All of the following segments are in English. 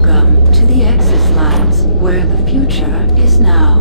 Welcome to the Exis Labs, where the future is now.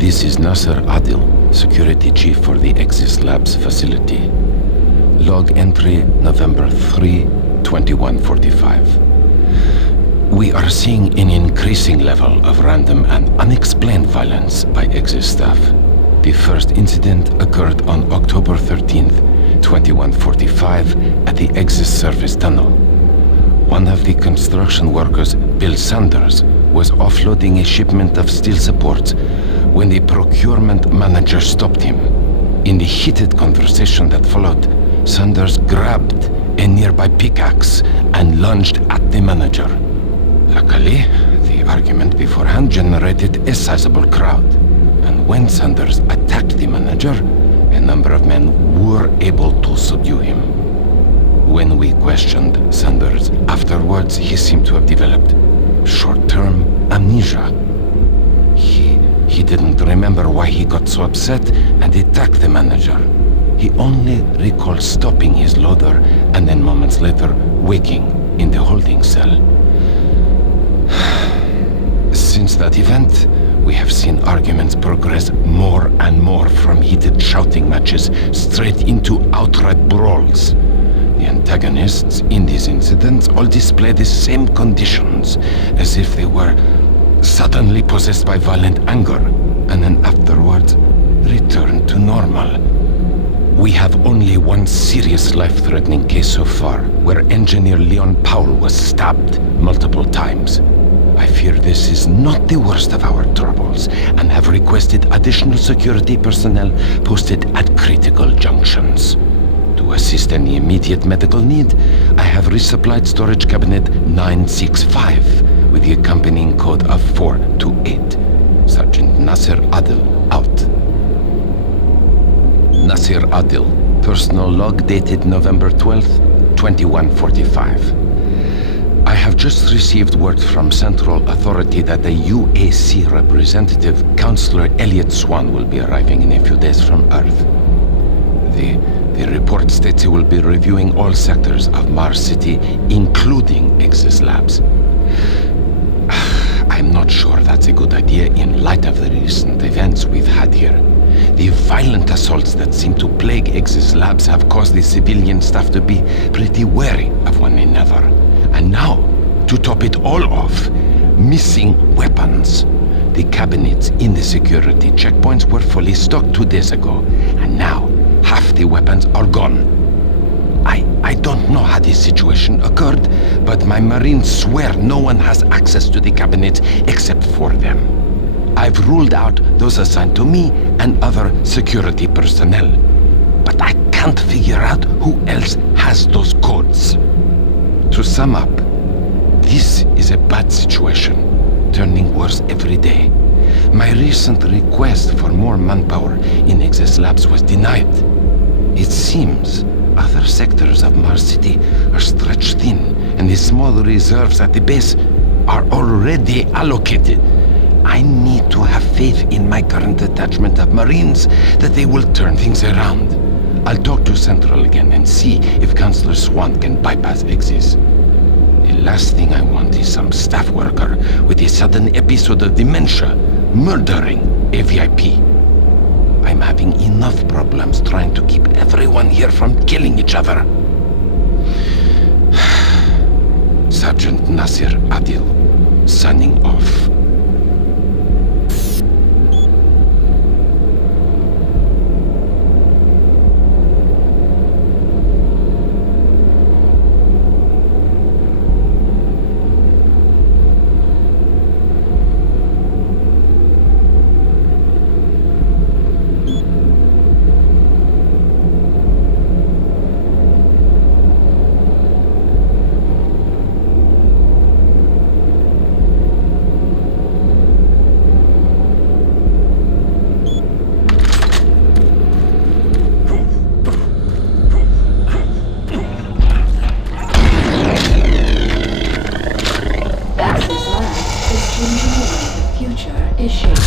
This is Nasser Adil, Security Chief for the Exis Labs facility. Log entry November 3, 2145. We are seeing an increasing level of random and unexplained violence by Exis staff. The first incident occurred on October 13th, 2145 at the Exis service tunnel. One of the construction workers, Bill Sanders, was offloading a shipment of steel supports when the procurement manager stopped him. In the heated conversation that followed, Sanders grabbed a nearby pickaxe and lunged at the manager. Luckily, the argument beforehand generated a sizable crowd, and when Sanders attacked the manager, a number of men were able to subdue him. When we questioned Sanders afterwards, he seemed to have developed short-term amnesia. He didn't remember why he got so upset and attacked the manager. He only recalls stopping his loader and then moments later waking in the holding cell. Since that event, we have seen arguments progress more and more from heated shouting matches straight into outright brawls. The antagonists in these incidents all display the same conditions, as if they were suddenly possessed by violent anger, and then afterwards return to normal. We have only one serious life-threatening case so far, where engineer Leon Powell was stabbed multiple times. I fear this is not the worst of our troubles, and have requested additional security personnel posted at critical junctions. To assist any immediate medical need, I have resupplied storage cabinet 965 with the accompanying code of 428. Sergeant Nasser Adil, out. Nasser Adil, personal log dated November 12th, 2145. I have just received word from Central Authority that the UAC representative, Councillor Elliot Swan, will be arriving in a few days from Earth. The report states he will be reviewing all sectors of Mars City, including Exis Labs. I'm not sure that's a good idea in light of the recent events we've had here. The violent assaults that seem to plague Exis Labs have caused the civilian staff to be pretty wary of one another. And now, to top it all off, missing weapons. The cabinets in the security checkpoints were fully stocked 2 days ago, and now half the weapons are gone. I don't know how this situation occurred, but my Marines swear no one has access to the cabinets except for them. I've ruled out those assigned to me and other security personnel, but I can't figure out who else has those codes. To sum up, this is a bad situation, turning worse every day. My recent request for more manpower in Exis Labs was denied. It seems other sectors of Mars City are stretched thin, and the small reserves at the base are already allocated. I need to have faith in my current detachment of Marines that they will turn things around. I'll talk to Central again and see if Councillor Swan can bypass Exis. The last thing I want is some staff worker with a sudden episode of dementia murdering a VIP. I'm having enough problems trying to keep everyone here from killing each other. Sergeant Nasir Adil, signing off. Axis Labs is changing the way the future is shaped.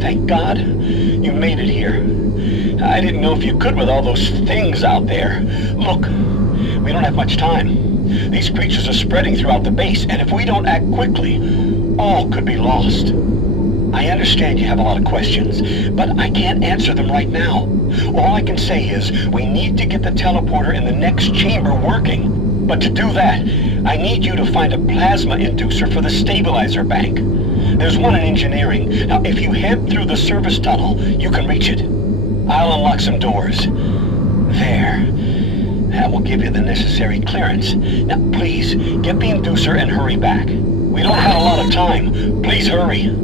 Thank God. You made it here. I didn't know if you could with all those things out there. Look, we don't have much time. These creatures are spreading throughout the base, and if we don't act quickly, all could be lost. I understand you have a lot of questions, but I can't answer them right now. All I can say is we need to get the teleporter in the next chamber working. But to do that, I need you to find a plasma inducer for the stabilizer bank. There's one in engineering. Now, if you head through the service tunnel, you can reach it. I'll unlock some doors. There. That will give you the necessary clearance. Now, please, get the inducer and hurry back. We don't have a lot of time. Please hurry.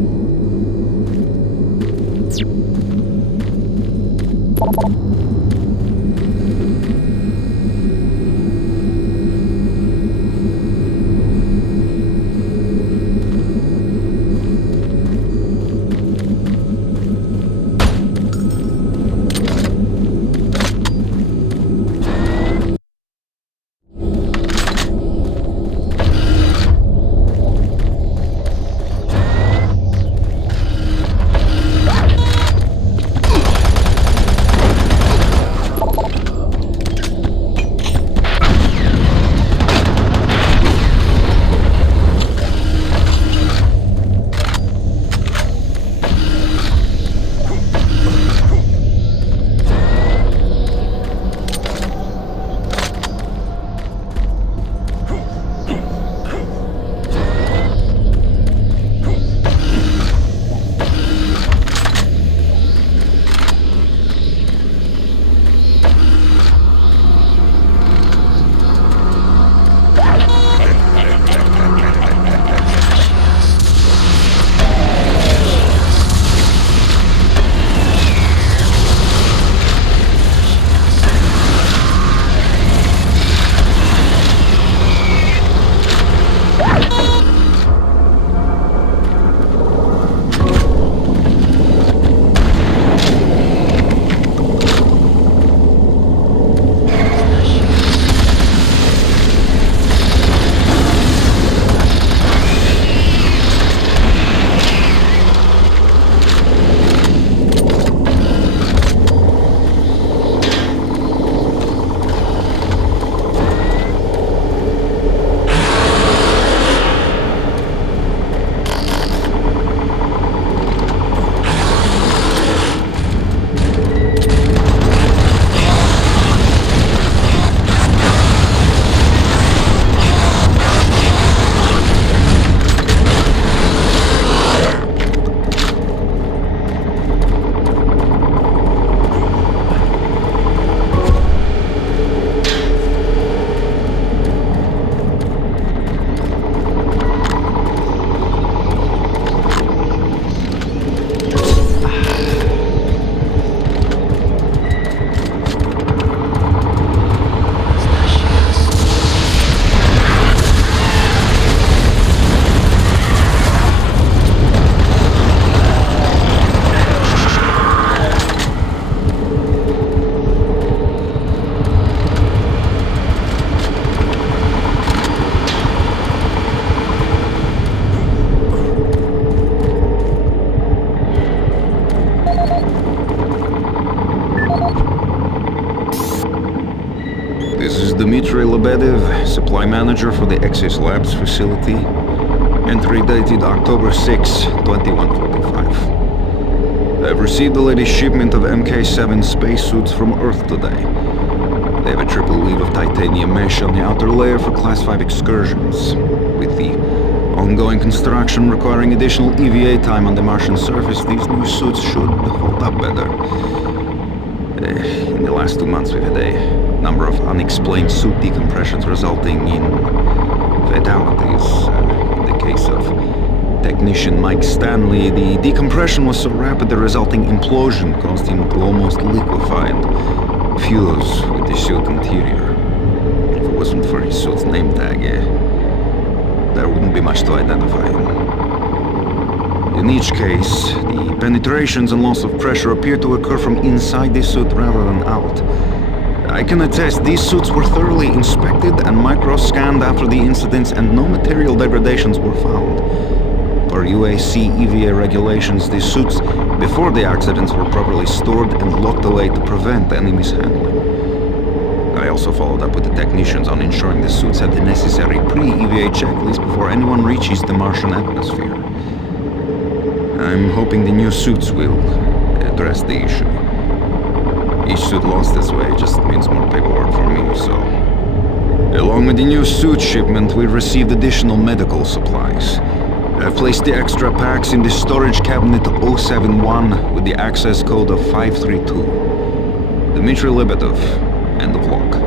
Lebedev, supply manager for the Exis Labs facility. Entry dated October 6, 2145. I've received the latest shipment of MK7 spacesuits from Earth today. They have a triple weave of titanium mesh on the outer layer for Class 5 excursions. With the ongoing construction requiring additional EVA time on the Martian surface, these new suits should hold up better. In the last 2 months, we've had a number of unexplained suit decompressions resulting in fatalities. In the case of technician Mike Stanley, the decompression was so rapid the resulting implosion caused him to almost liquefy and fuse with the suit interior. If it wasn't for his suit's name tag, there wouldn't be much to identify him. In each case, the penetrations and loss of pressure appear to occur from inside the suit rather than out. I can attest these suits were thoroughly inspected and micro-scanned after the incidents, and no material degradations were found. Per UAC EVA regulations, the suits before the accidents were properly stored and locked away to prevent any mishandling. I also followed up with the technicians on ensuring the suits had the necessary pre-EVA checklist before anyone reaches the Martian atmosphere. I'm hoping the new suits will address the issue. Each suit lost this way just means more paperwork for me, so... Along with the new suit shipment, we received additional medical supplies. I've placed the extra packs in the storage cabinet 071 with the access code of 532. Dmitry Lebedev, end of log.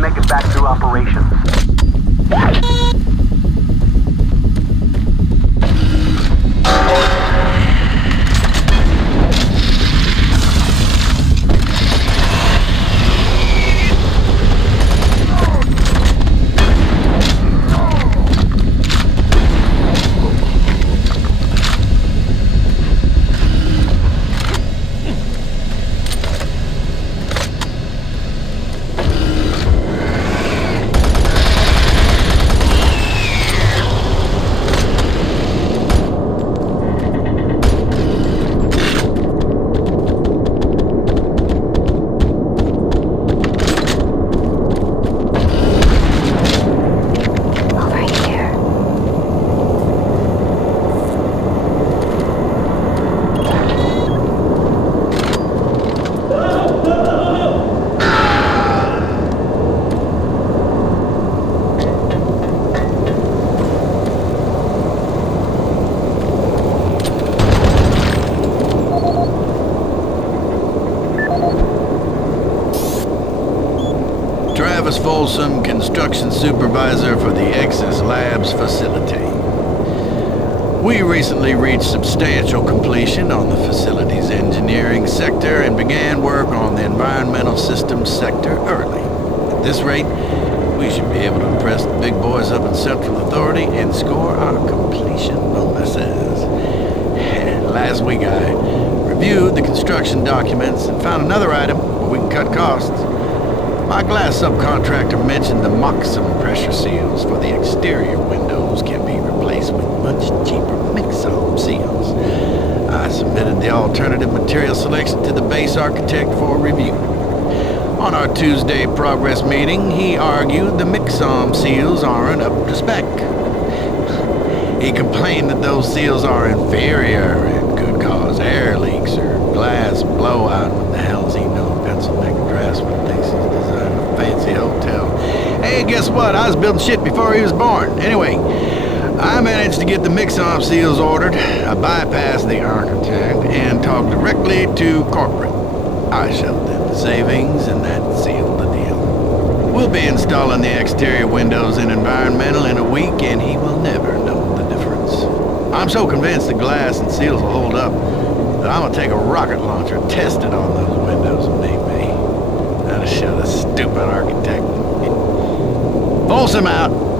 can make it back through operations. Travis Folsom, construction supervisor for the Exis Labs facility. We recently reached substantial completion on the facility's engineering sector and began work on the environmental systems sector early. At this rate, we should be able to impress the big boys up in Central Authority and score our completion bonuses. Last week I reviewed the construction documents and found another item where we can cut costs. My glass subcontractor mentioned the Moxum pressure seals for the exterior windows can be replaced with much cheaper Mixom seals. I submitted the alternative material selection to the base architect for review. On our Tuesday progress meeting, he argued the Mixom seals aren't up to spec. He complained that those seals are inferior and could cause air leaks or glass blowout. What the hell's he know? Pennsylvania draftsman thinks he's designed a fancy hotel. Hey, guess what? I was building shit before he was born. Anyway, I managed to get the Mixom seals ordered. I bypassed the architect and talked directly to corporate. I showed them the savings and that sealed the deal. We'll be installing the exterior windows in environmental in a week and he will never know the difference. I'm so convinced the glass and seals will hold up that I'm gonna take a rocket launcher, test it on those windows and make me. That'll show the stupid architect. Folsom out!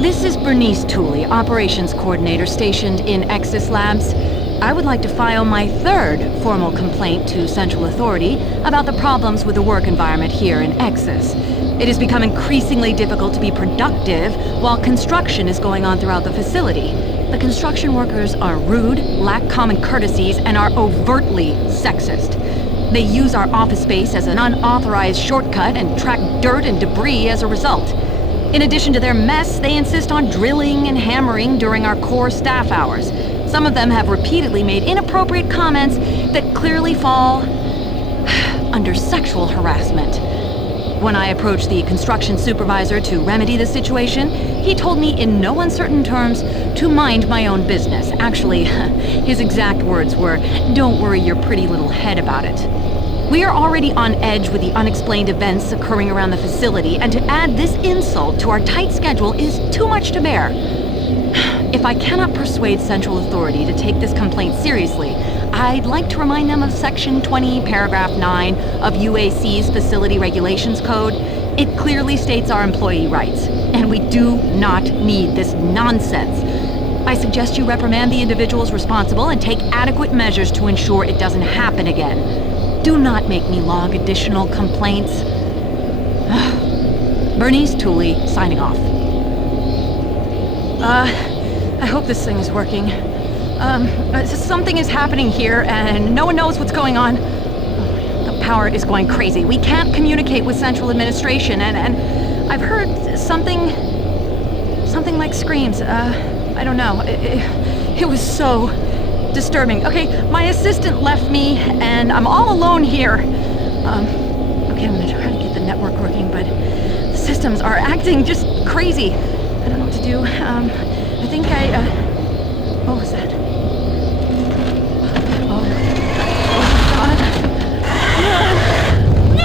This is Bernice Tooley, Operations Coordinator stationed in Exis Labs. I would like to file my third formal complaint to Central Authority about the problems with the work environment here in Exis. It has become increasingly difficult to be productive while construction is going on throughout the facility. The construction workers are rude, lack common courtesies, and are overtly sexist. They use our office space as an unauthorized shortcut and track dirt and debris as a result. In addition to their mess, they insist on drilling and hammering during our core staff hours. Some of them have repeatedly made inappropriate comments that clearly fall under sexual harassment. When I approached the construction supervisor to remedy the situation, he told me in no uncertain terms to mind my own business. Actually, his exact words were, "Don't worry your pretty little head about it." We are already on edge with the unexplained events occurring around the facility, and to add this insult to our tight schedule is too much to bear. If I cannot persuade Central Authority to take this complaint seriously, I'd like to remind them of Section 20, Paragraph 9 of UAC's Facility Regulations Code. It clearly states our employee rights, and we do not need this nonsense. I suggest you reprimand the individuals responsible and take adequate measures to ensure it doesn't happen again. Do not make me log additional complaints. Bernice Tooley, signing off. I hope this thing is working. Something is happening here, and no one knows what's going on. The power is going crazy. We can't communicate with Central Administration, and I've heard something like screams. I don't know. It was so disturbing. Okay, my assistant left me, and I'm all alone here. Okay, I'm gonna try to get the network working, but the systems are acting just crazy. I don't know what to do. I think what was that? Oh my God. No!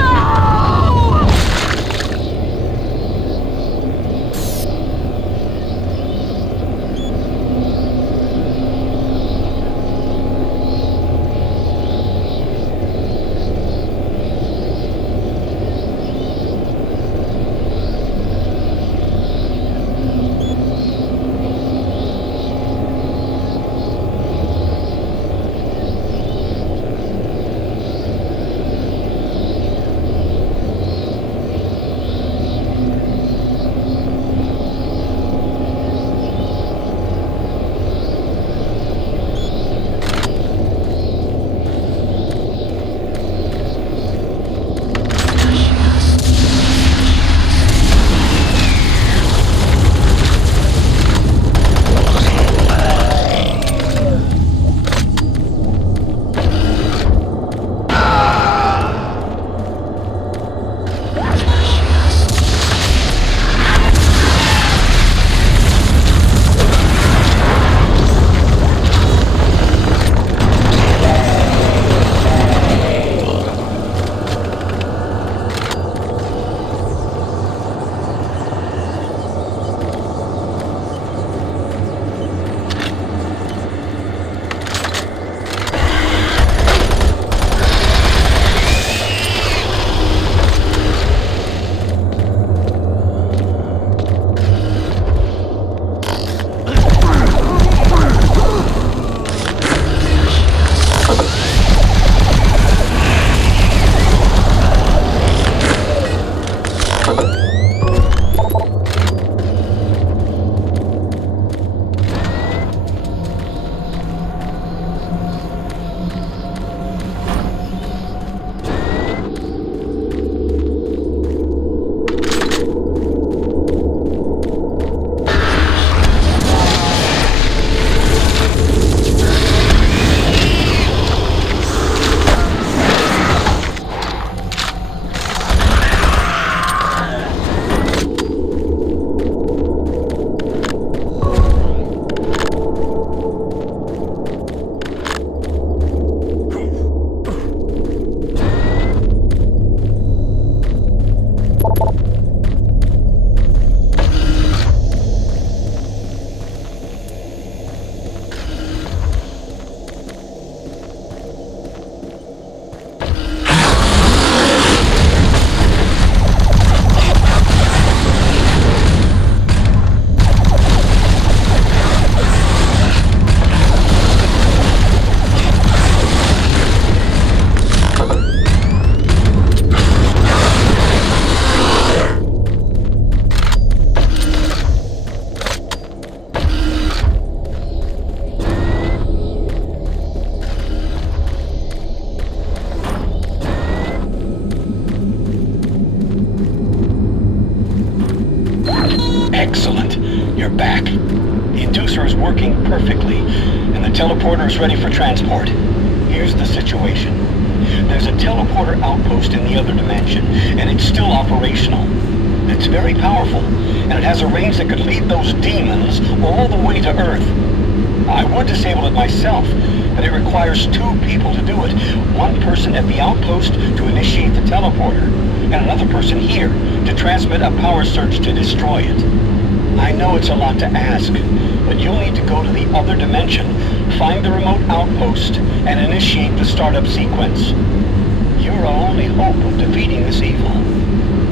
Excellent. You're back. The inducer is working perfectly, and the teleporter is ready for transport. Here's the situation. There's a teleporter outpost in the other dimension, and it's still operational. It's very powerful, and it has a range that could lead those demons all the way to Earth. I would disable it myself, but it requires 2 people to do it. One person at the outpost to initiate the teleporter, and another person here to transmit a power surge to destroy it. I know it's a lot to ask, but you'll need to go to the other dimension, find the remote outpost, and initiate the startup sequence. Your only hope of defeating this evil.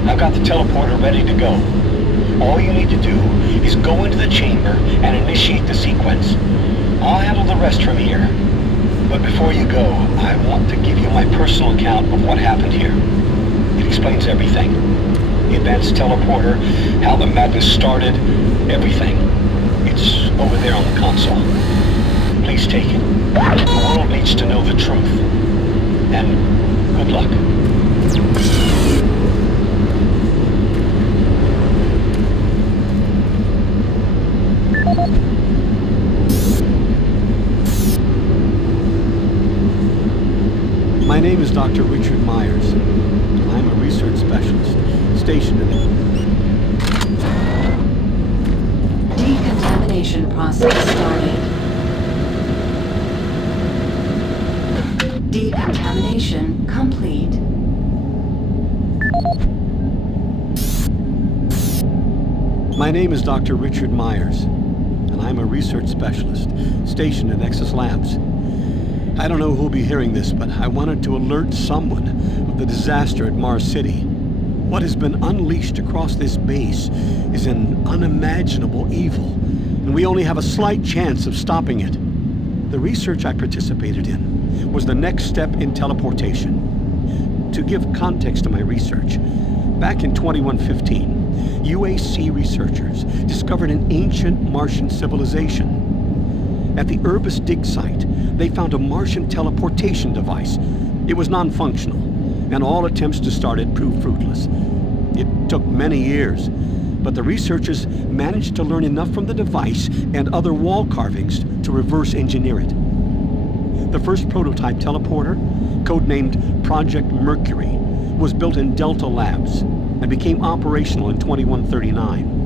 I've got the teleporter ready to go. All you need to do is go into the chamber and initiate the sequence. I'll handle the rest from here. But before you go, I want to give you my personal account of what happened here. It explains everything. The advanced teleporter, how the madness started, everything. It's over there on the console. Please take it. The world needs to know the truth. And good luck. My name is Dr. Richard Myers. I'm a research specialist stationed in Decontamination process started. Decontamination complete. My name is Dr. Richard Myers, and I'm a research specialist stationed in Nexus Labs. I don't know who'll be hearing this, but I wanted to alert someone of the disaster at Mars City. What has been unleashed across this base is an unimaginable evil, and we only have a slight chance of stopping it. The research I participated in was the next step in teleportation. To give context to my research, back in 2115, UAC researchers discovered an ancient Martian civilization. At the Urbis dig site, they found a Martian teleportation device. It was non-functional, and all attempts to start it proved fruitless. It took many years, but the researchers managed to learn enough from the device and other wall carvings to reverse engineer it. The first prototype teleporter, codenamed Project Mercury, was built in Delta Labs and became operational in 2139.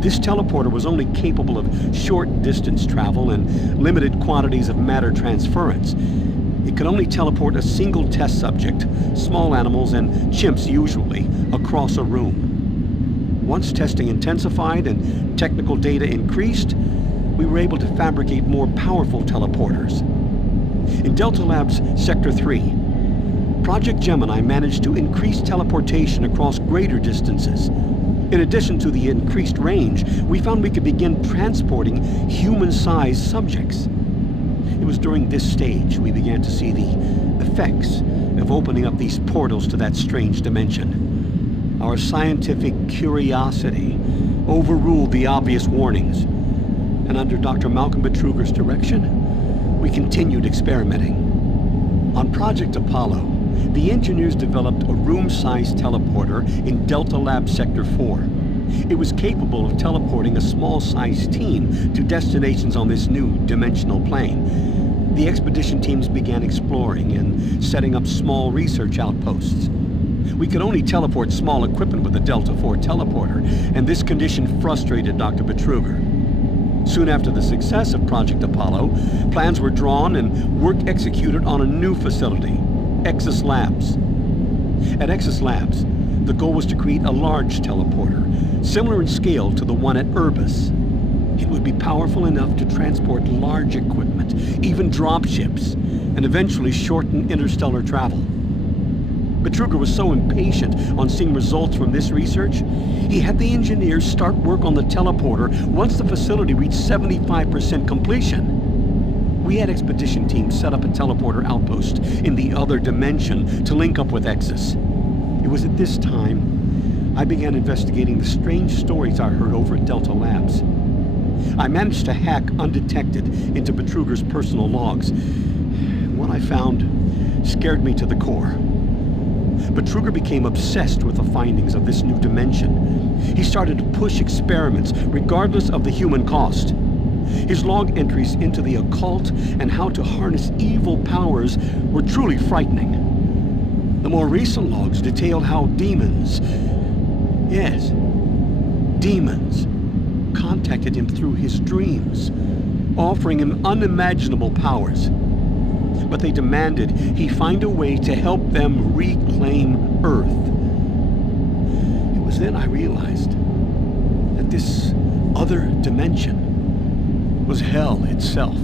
This teleporter was only capable of short distance travel and limited quantities of matter transference. It could only teleport a single test subject, small animals and chimps usually, across a room. Once testing intensified and technical data increased, we were able to fabricate more powerful teleporters. In Delta Labs Sector 3, Project Gemini managed to increase teleportation across greater distances. In addition to the increased range, we found we could begin transporting human-sized subjects. It was during this stage we began to see the effects of opening up these portals to that strange dimension. Our scientific curiosity overruled the obvious warnings, and under Dr. Malcolm Betruger's direction, we continued experimenting. On Project Apollo, the engineers developed a room-sized teleporter in Delta Lab Sector 4. It was capable of teleporting a small-sized team to destinations on this new dimensional plane. The expedition teams began exploring and setting up small research outposts. We could only teleport small equipment with the Delta 4 teleporter, and this condition frustrated Dr. Betruger. Soon after the success of Project Apollo, plans were drawn and work executed on a new facility, Exus Labs. At Exus Labs, the goal was to create a large teleporter, similar in scale to the one at Urbis. It would be powerful enough to transport large equipment, even dropships, and eventually shorten interstellar travel. Betruger was so impatient on seeing results from this research, he had the engineers start work on the teleporter once the facility reached 75% completion. We had expedition teams set up a teleporter outpost in the other dimension to link up with Exus. It was at this time I began investigating the strange stories I heard over at Delta Labs. I managed to hack undetected into Betruger's personal logs. What I found scared me to the core. Betruger became obsessed with the findings of this new dimension He started to push experiments regardless of the human cost. His log entries into the occult and how to harness evil powers were truly frightening. The more recent logs detailed how demons, yes, demons, contacted him through his dreams, offering him unimaginable powers. But they demanded he find a way to help them reclaim Earth. It was then I realized that this other dimension was hell itself.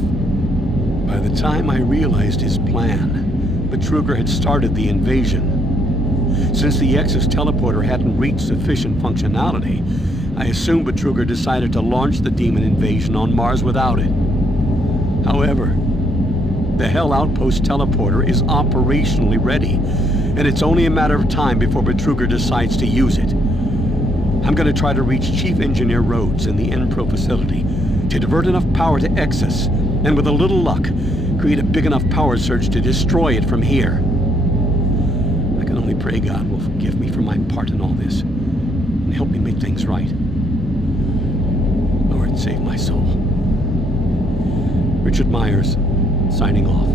By the time I realized his plan, Betruger had started the invasion. Since the Exus teleporter hadn't reached sufficient functionality, I assumed Betruger decided to launch the demon invasion on Mars without it. However, the Hell Outpost teleporter is operationally ready, and it's only a matter of time before Betruger decides to use it. I'm going to try to reach Chief Engineer Rhodes in the Enpro facility to divert enough power to Exus, and with a little luck, create a big enough power surge to destroy it from here. I can only pray God will forgive me for my part in all this, and help me make things right. Lord, save my soul. Richard Myers, signing off.